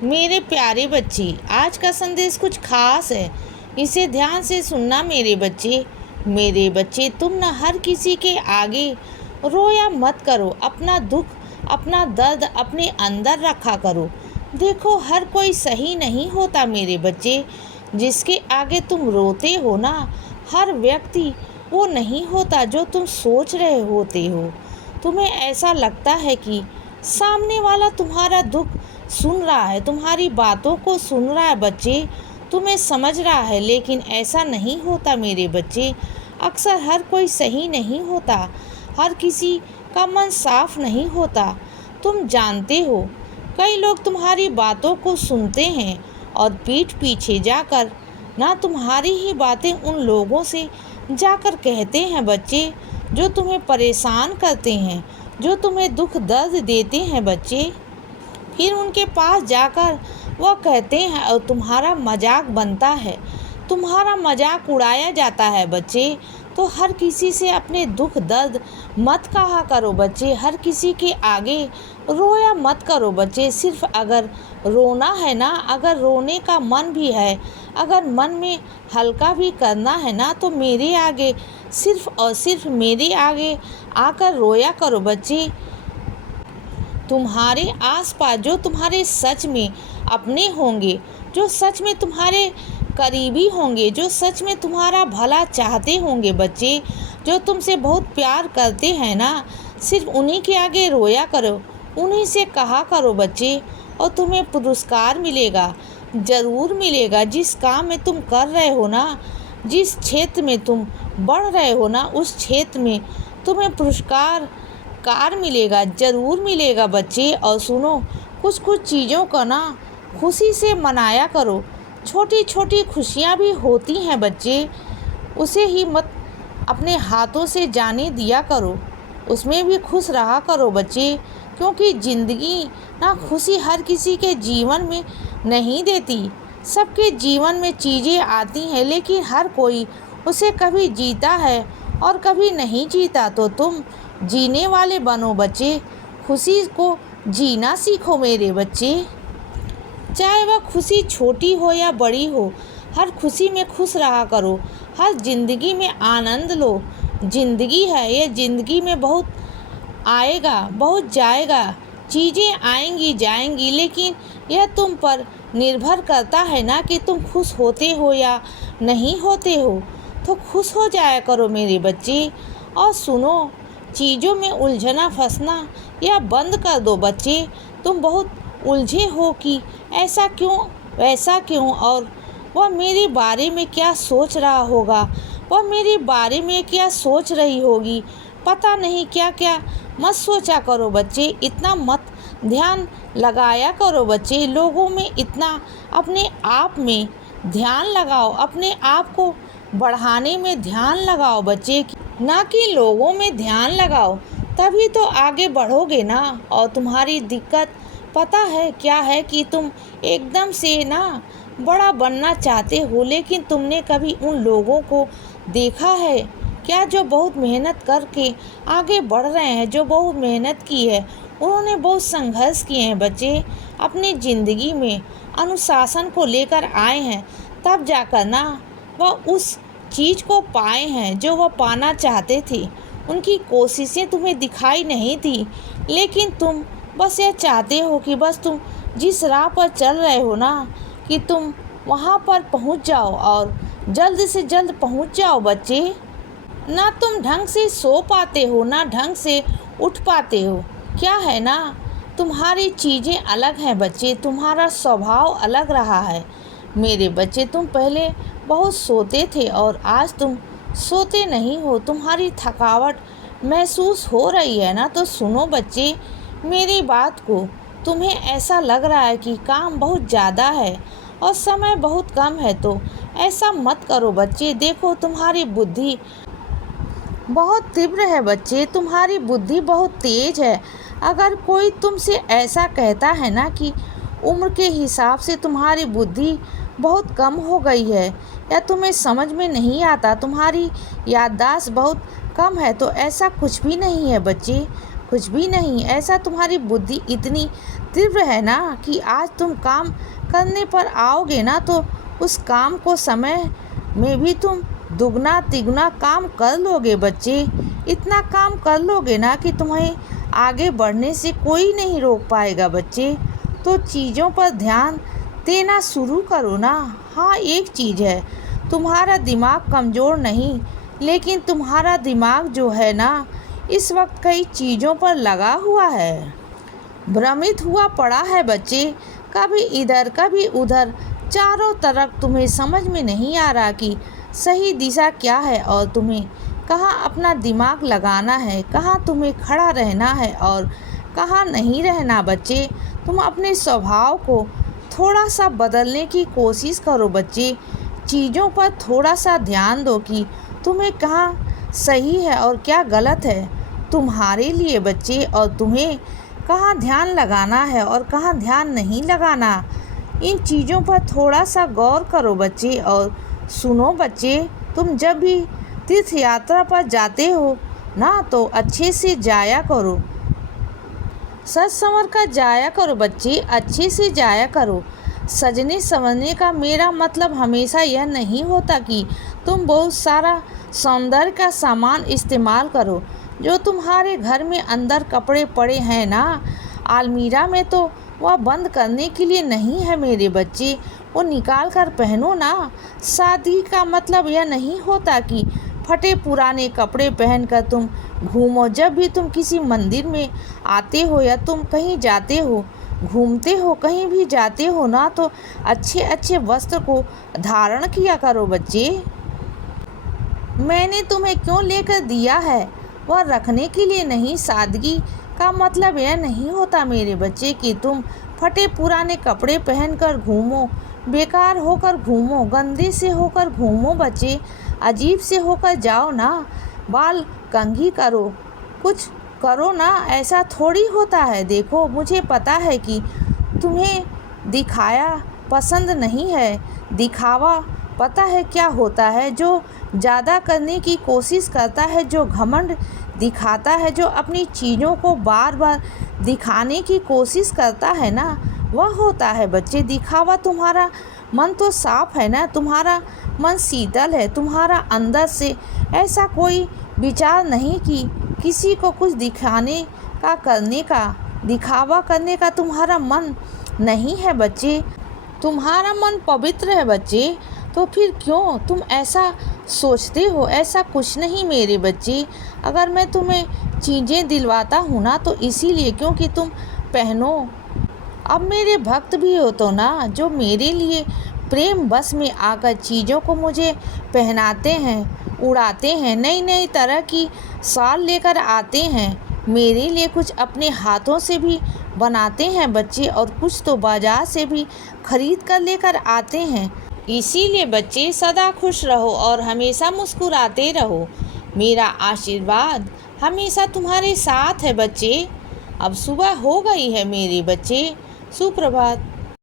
मेरे प्यारे बच्चे, आज का संदेश कुछ खास है। इसे ध्यान से सुनना मेरे बच्चे। मेरे बच्चे, तुम न हर किसी के आगे रोया मत करो। अपना दुख, अपना दर्द अपने अंदर रखा करो। देखो, हर कोई सही नहीं होता मेरे बच्चे। जिसके आगे तुम रोते हो ना, हर व्यक्ति वो नहीं होता जो तुम सोच रहे होते हो। तुम्हें ऐसा लगता है कि सामने वाला तुम्हारा दुख सुन रहा है, तुम्हारी बातों को सुन रहा है बच्चे, तुम्हें समझ रहा है, लेकिन ऐसा नहीं होता मेरे बच्चे। अक्सर हर कोई सही नहीं होता, हर किसी का मन साफ नहीं होता। तुम जानते हो, कई लोग तुम्हारी बातों को सुनते हैं और पीठ पीछे जाकर ना तुम्हारी ही बातें उन लोगों से जाकर कहते हैं बच्चे, जो तुम्हें परेशान करते हैं, जो तुम्हें दुख दर्द देते हैं बच्चे। फिर उनके पास जाकर वह कहते हैं और तुम्हारा मजाक बनता है, तुम्हारा मजाक उड़ाया जाता है बच्चे। तो हर किसी से अपने दुख दर्द मत कहा करो बच्चे, हर किसी के आगे रोया मत करो बच्चे। सिर्फ अगर रोना है ना, अगर रोने का मन भी है, अगर मन में हल्का भी करना है ना, तो मेरे आगे, सिर्फ और सिर्फ मेरे आगे आकर रोया करो बच्चे। तुम्हारे आसपास जो तुम्हारे सच में अपने होंगे, जो सच में तुम्हारे करीबी होंगे, जो सच में तुम्हारा भला चाहते होंगे बच्चे, जो तुमसे बहुत प्यार करते हैं ना, सिर्फ उन्हीं के आगे रोया करो, उन्हीं से कहा करो बच्चे, और तुम्हें पुरस्कार मिलेगा, ज़रूर मिलेगा। जिस काम में तुम कर रहे हो ना, जिस क्षेत्र में तुम बढ़ रहे हो ना, उस क्षेत्र में तुम्हें पुरस्कार मिलेगा, ज़रूर मिलेगा बच्चे। और सुनो, कुछ कुछ चीज़ों का ना खुशी से मनाया करो। छोटी छोटी खुशियाँ भी होती हैं बच्चे, उसे ही मत अपने हाथों से जाने दिया करो, उसमें भी खुश रहा करो बच्चे। क्योंकि ज़िंदगी ना खुशी हर किसी के जीवन में नहीं देती। सबके जीवन में चीज़ें आती हैं, लेकिन हर कोई उसे कभी जीता है और कभी नहीं जीता। तो तुम जीने वाले बनो बच्चे, खुशी को जीना सीखो मेरे बच्चे। चाहे वह खुशी छोटी हो या बड़ी हो, हर खुशी में खुश रहा करो, हर ज़िंदगी में आनंद लो। ज़िंदगी है, ये ज़िंदगी में बहुत आएगा, बहुत जाएगा, चीज़ें आएंगी जाएंगी, लेकिन यह तुम पर निर्भर करता है ना कि तुम खुश होते हो या नहीं होते हो। तो खुश हो जाया करो मेरे बच्चे। और सुनो, चीज़ों में उलझना फंसना या बंद कर दो बच्चे। तुम बहुत उलझे हो कि ऐसा क्यों, वैसा क्यों, और वह मेरे बारे में क्या सोच रहा होगा, वह मेरे बारे में क्या सोच रही होगी, पता नहीं क्या क्या मत सोचा करो बच्चे। इतना मत ध्यान लगाया करो बच्चे लोगों में, इतना अपने आप में ध्यान लगाओ, अपने आप को बढ़ाने में ध्यान लगाओ बच्चे, ना कि लोगों में ध्यान लगाओ। तभी तो आगे बढ़ोगे ना। और तुम्हारी दिक्कत पता है क्या है कि तुम एकदम से ना बड़ा बनना चाहते हो, लेकिन तुमने कभी उन लोगों को देखा है क्या जो बहुत मेहनत करके आगे बढ़ रहे हैं, जो बहुत मेहनत की है, उन्होंने बहुत संघर्ष किए हैं बच्चे, अपनी ज़िंदगी में अनुशासन को लेकर आए हैं, तब जाकर ना वह उस चीज़ को पाए हैं जो वह पाना चाहते थे। उनकी कोशिशें तुम्हें दिखाई नहीं थी, लेकिन तुम बस यह चाहते हो कि बस तुम जिस राह पर चल रहे हो ना, कि तुम वहाँ पर पहुँच जाओ और जल्द से जल्द पहुँच जाओ बच्चे। ना तुम ढंग से सो पाते हो, ना ढंग से उठ पाते हो। क्या है ना, तुम्हारी चीज़ें अलग हैं बच्चे, तुम्हारा स्वभाव अलग रहा है मेरे बच्चे। तुम पहले बहुत सोते थे और आज तुम सोते नहीं हो, तुम्हारी थकावट महसूस हो रही है ना। तो सुनो बच्चे मेरी बात को, तुम्हें ऐसा लग रहा है कि काम बहुत ज़्यादा है और समय बहुत कम है, तो ऐसा मत करो बच्चे। देखो, तुम्हारी बुद्धि बहुत तीव्र है बच्चे, तुम्हारी बुद्धि बहुत तेज है। अगर कोई तुमसे ऐसा कहता है ना कि उम्र के हिसाब से तुम्हारी बुद्धि बहुत कम हो गई है, या तुम्हें समझ में नहीं आता, तुम्हारी याददाश्त बहुत कम है, तो ऐसा कुछ भी नहीं है बच्चे, कुछ भी नहीं। ऐसा तुम्हारी बुद्धि इतनी तीव्र है ना कि आज तुम काम करने पर आओगे ना तो उस काम को समय में भी तुम दुगना तिगुना काम कर लोगे बच्चे। इतना काम कर लोगे ना कि तुम्हें आगे बढ़ने से कोई नहीं रोक पाएगा बच्चे। तो चीज़ों पर ध्यान देना शुरू करो ना। हाँ, एक चीज़ है, तुम्हारा दिमाग कमज़ोर नहीं, लेकिन तुम्हारा दिमाग जो है ना इस वक्त कई चीज़ों पर लगा हुआ है, भ्रमित हुआ पड़ा है बच्चे। कभी इधर कभी उधर, चारों तरफ तुम्हें समझ में नहीं आ रहा कि सही दिशा क्या है और तुम्हें कहाँ अपना दिमाग लगाना है, कहाँ तुम्हें खड़ा रहना है और कहाँ नहीं रहना बच्चे। तुम अपने स्वभाव को थोड़ा सा बदलने की कोशिश करो बच्चे। चीज़ों पर थोड़ा सा ध्यान दो कि तुम्हें कहाँ सही है और क्या गलत है तुम्हारे लिए बच्चे, और तुम्हें कहाँ ध्यान लगाना है और कहाँ ध्यान नहीं लगाना। इन चीज़ों पर थोड़ा सा गौर करो बच्चे। और सुनो बच्चे, तुम जब भी तीर्थ यात्रा पर जाते हो ना तो अच्छे से जाया करो, सच संवर कर जाया करो बच्चे, अच्छे से जाया करो। सजने संवरने का मेरा मतलब हमेशा यह नहीं होता कि तुम बहुत सारा सौंदर्य का सामान इस्तेमाल करो। जो तुम्हारे घर में अंदर कपड़े पड़े हैं ना अलमीरा में, तो वह बंद करने के लिए नहीं है मेरे बच्चे, वो निकाल कर पहनो ना। शादी का मतलब यह नहीं होता कि फटे पुराने कपड़े पहनकर तुम घूमो। जब भी तुम किसी मंदिर में आते हो या तुम कहीं जाते हो, घूमते हो, कहीं भी जाते हो ना, तो अच्छे अच्छे वस्त्र को धारण किया करो बच्चे। मैंने तुम्हें क्यों लेकर दिया है वह रखने के लिए नहीं। सादगी का मतलब यह नहीं होता मेरे बच्चे कि तुम फटे पुराने कपड़े पहनकर घूमो, बेकार होकर घूमो, गंदे से होकर घूमो बच्चे, अजीब से होकर जाओ ना। बाल कंघी करो, कुछ करो ना, ऐसा थोड़ी होता है। देखो, मुझे पता है कि तुम्हें दिखाया पसंद नहीं है, दिखावा पता है क्या होता है। जो ज़्यादा करने की कोशिश करता है, जो घमंड दिखाता है, जो अपनी चीज़ों को बार बार दिखाने की कोशिश करता है ना, वह होता है बच्चे दिखावा। तुम्हारा मन तो साफ है ना, तुम्हारा मन शीतल है, तुम्हारा अंदर से ऐसा कोई विचार नहीं कि किसी को कुछ दिखाने का, करने का, दिखावा करने का तुम्हारा मन नहीं है बच्चे। तुम्हारा मन पवित्र है बच्चे, तो फिर क्यों तुम ऐसा सोचते हो? ऐसा कुछ नहीं मेरे बच्चे। अगर मैं तुम्हें चीज़ें दिलवाता हूँ ना तो इसीलिए क्योंकि तुम पहनो। अब मेरे भक्त भी हो तो ना, जो मेरे लिए प्रेम बस में आकर चीज़ों को मुझे पहनाते हैं, उड़ाते हैं, नई नई तरह की साल लेकर आते हैं, मेरे लिए कुछ अपने हाथों से भी बनाते हैं बच्चे, और कुछ तो बाजार से भी खरीद कर लेकर आते हैं। इसीलिए बच्चे सदा खुश रहो और हमेशा मुस्कुराते रहो। मेरा आशीर्वाद हमेशा तुम्हारे साथ है बच्चे। अब सुबह हो गई है मेरे बच्चे, सुप्रभात।